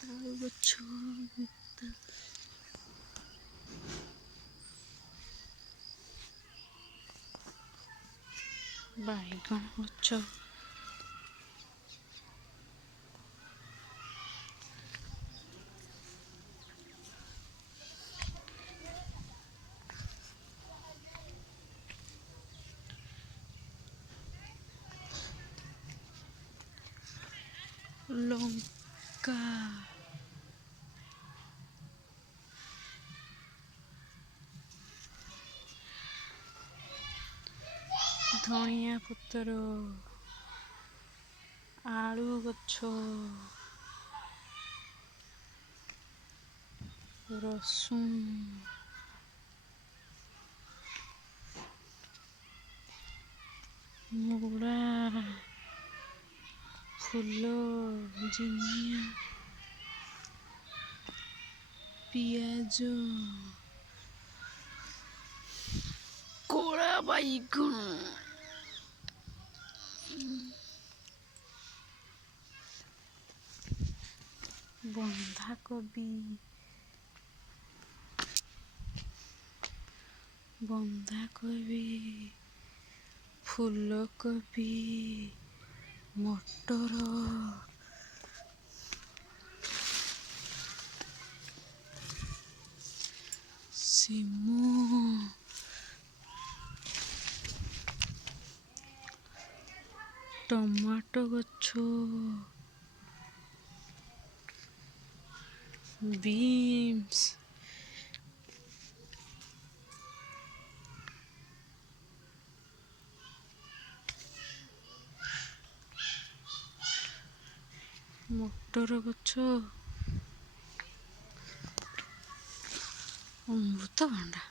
ଆଉ ଗଛ ବାଇଗଣ ଗଛ ଲଙ୍କା ଧଣିଆ ପତ୍ର ଆଳୁ ଗଛ ରସୁଣ ମୁଳା ଫୁଲ ଜିନିଆ ପିଆଜ କଳା ବାଇଗଣ ବନ୍ଧାକୋବି ଫୁଲକୋବି ମଟର ସିମ ଟମାଟୋ ଗଛ ବିନ୍ସ ମଟର ଗଛ ଅମୃତଭଣ୍ଡା